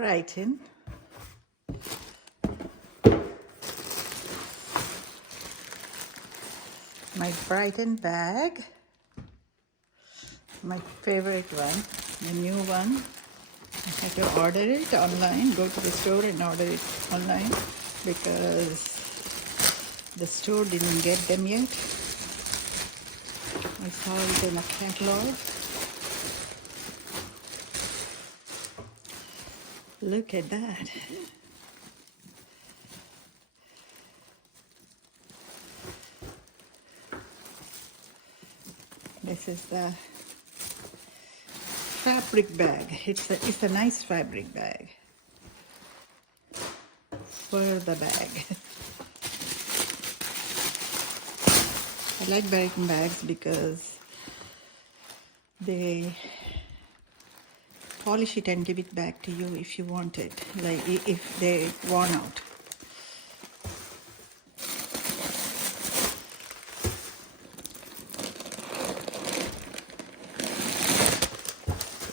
Brighton. My Brighton bag. My favorite one, the new one. I had to order it online, go to the store and order it online because the store didn't get them yet. I saw it in a catalog. Look at that. This is the fabric bag. It's a nice fabric bag for the bag. I like Brighton bags because they polish it and give it back to you if you want it, like if they're worn out.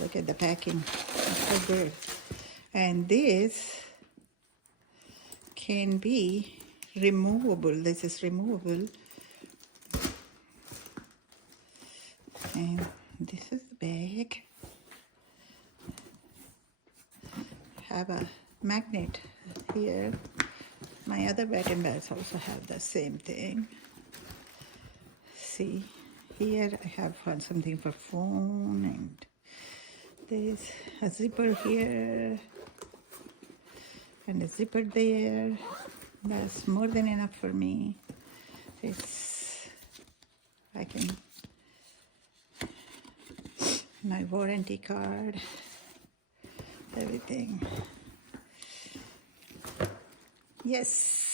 Look at the packing, it's so good. And this can be removable. This is removable. And this is the bag. Have a magnet here. My other Brighton bags also have the same thing. See, here I have something for phone, and there's a zipper here and a zipper there. That's more than enough for me. I can, my warranty card, everything. Yes.